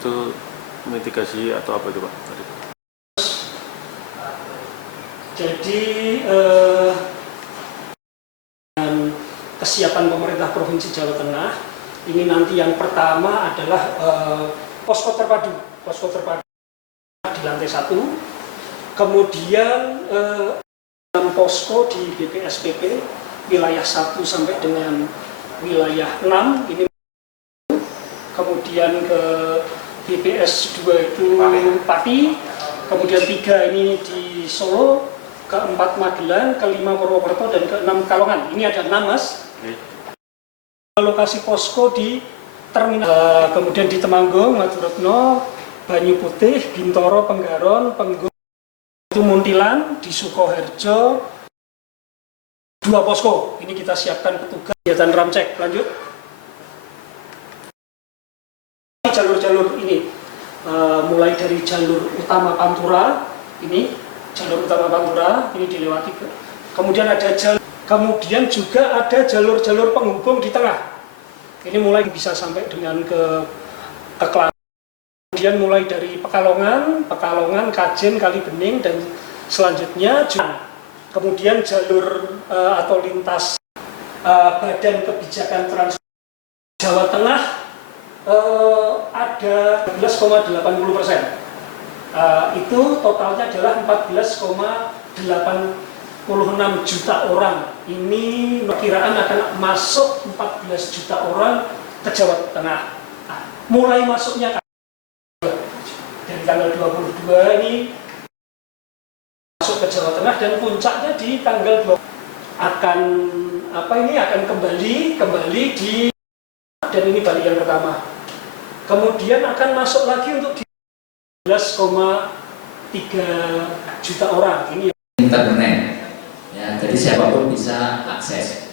Itu mitigasi atau apa itu Pak? Jadi kesiapan pemerintah Provinsi Jawa Tengah ini nanti yang pertama adalah posko terpadu di lantai 1, kemudian posko di BPSPP wilayah 1 sampai dengan wilayah 6 ini, kemudian ke BPS 2 itu Pati, kemudian 3 ini di Solo, ke-4 Magelang, ke-5 Purwokerto, dan ke-6 Kalongan. Ini ada 6 Mas. Lokasi posko di terminal, kemudian di Temanggung, Ngadiretno, Banyu Putih, Bintoro, Penggaron, Penggung, itu Muntilan, di Sukoharjo, 2 posko. Ini kita siapkan petugas kegiatan ramcek. Lanjut. Jalur-jalur ini mulai dari jalur utama Pantura, ini jalur utama Pantura ini dilewati, kemudian ada jalur, kemudian juga ada jalur-jalur penghubung di tengah. Ini mulai bisa sampai dengan ke Klaten. Kemudian mulai dari Pekalongan, Kajen, Kalibening, dan selanjutnya kemudian jalur atau lintas Badan Kebijakan Trans Jawa Tengah ada 11,80%. Itu totalnya adalah 14,86 juta orang. Ini perkiraan akan masuk 14 juta orang ke Jawa Tengah. Mulai masuknya dari tanggal 22 ini masuk ke Jawa Tengah, dan puncaknya di tanggal 20 akan kembali di, dan ini Bali yang pertama. Kemudian akan masuk lagi untuk di 11,3 juta orang. Ini internet, ya, jadi siapapun bisa akses,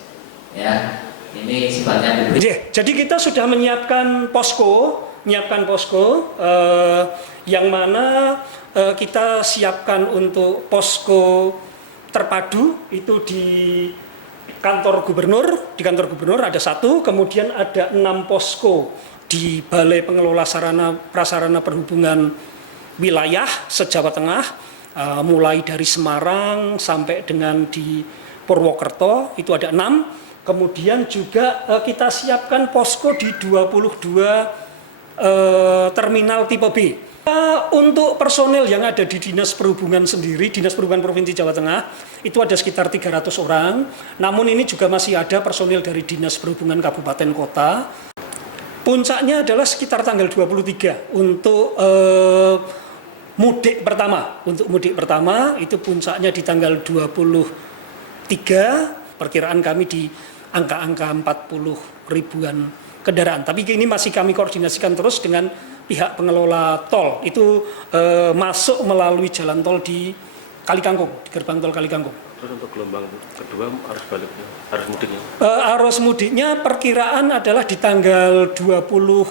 ya. Ini sifatnya publik. Jadi kita sudah menyiapkan posko, yang mana kita siapkan untuk posko terpadu itu di kantor gubernur. Di kantor gubernur ada 1, kemudian ada 6 posko di Balai Pengelola Sarana Prasarana Perhubungan Wilayah se-Jawa Tengah, mulai dari Semarang sampai dengan di Purwokerto itu ada 6. Kemudian juga kita siapkan posko di 22 terminal tipe B. Untuk personel yang ada di Dinas Perhubungan sendiri, Dinas Perhubungan Provinsi Jawa Tengah, itu ada sekitar 300 orang. Namun ini juga masih ada personel dari Dinas Perhubungan Kabupaten Kota. Puncaknya adalah sekitar tanggal 23 untuk mudik pertama. Untuk mudik pertama itu puncaknya di tanggal 23, perkiraan kami di angka-angka 40 ribuan kendaraan. Tapi ini masih kami koordinasikan terus dengan pihak pengelola tol. Itu masuk melalui jalan tol di Kalikangkung, di gerbang tol Kalikangkung. Terus untuk gelombang kedua arus baliknya, arus mudiknya? Arus mudiknya perkiraan adalah di tanggal 29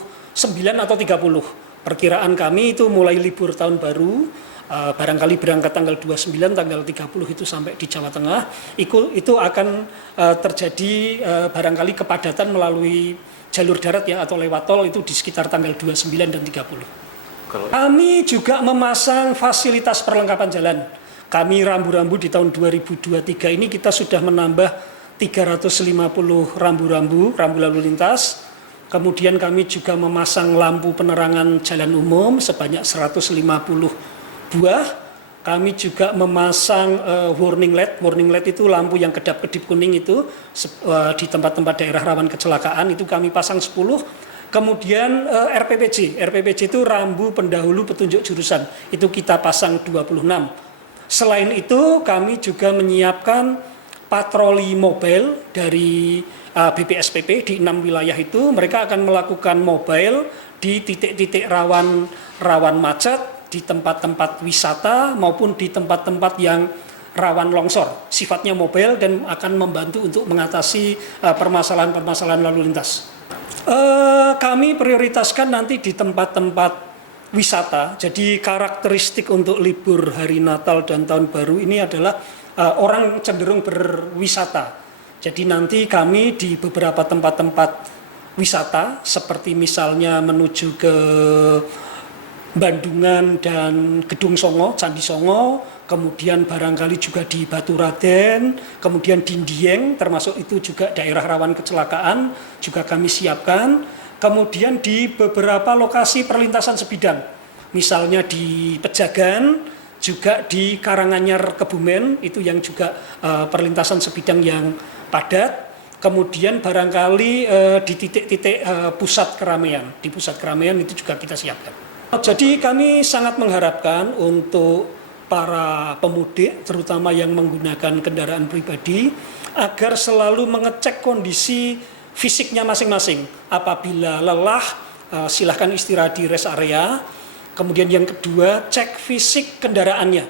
atau 30. Perkiraan kami itu mulai libur tahun baru, barangkali berangkat tanggal 29, tanggal 30 itu sampai di Jawa Tengah. Itu akan terjadi barangkali kepadatan melalui jalur darat ya, atau lewat tol itu di sekitar tanggal 29 dan 30. Kami juga memasang fasilitas perlengkapan jalan. Kami rambu-rambu di tahun 2023 ini kita sudah menambah 350 rambu lalu lintas. Kemudian kami juga memasang lampu penerangan jalan umum sebanyak 150 buah. Kami juga memasang warning light itu lampu yang kedap-kedip kuning itu di tempat-tempat daerah rawan kecelakaan itu kami pasang 10. Kemudian RPPJ itu rambu pendahulu petunjuk jurusan, itu kita pasang 26. Selain itu kami juga menyiapkan patroli mobile dari BPSPP di 6 wilayah itu. Mereka akan melakukan mobile di titik-titik rawan macet, di tempat-tempat wisata maupun di tempat-tempat yang rawan longsor. Sifatnya mobile dan akan membantu untuk mengatasi permasalahan-permasalahan lalu lintas. Kami prioritaskan nanti di tempat-tempat wisata. Jadi karakteristik untuk libur hari Natal dan Tahun Baru ini adalah orang cenderung berwisata. Jadi nanti kami di beberapa tempat-tempat wisata seperti misalnya menuju ke Bandungan dan Gedung Songo, Candi Songo, kemudian barangkali juga di Baturaden, kemudian di Dieng, termasuk itu juga daerah rawan kecelakaan, juga kami siapkan. Kemudian di beberapa lokasi perlintasan sebidang, misalnya di Pejagan, juga di Karanganyar Kebumen, itu yang juga perlintasan sebidang yang padat. Kemudian barangkali di titik-titik pusat keramaian, di pusat keramaian itu juga kita siapkan. Jadi kami sangat mengharapkan untuk para pemudik, terutama yang menggunakan kendaraan pribadi, agar selalu mengecek kondisi fisiknya masing-masing. Apabila lelah, silahkan istirahat di rest area. Kemudian yang kedua, cek fisik kendaraannya.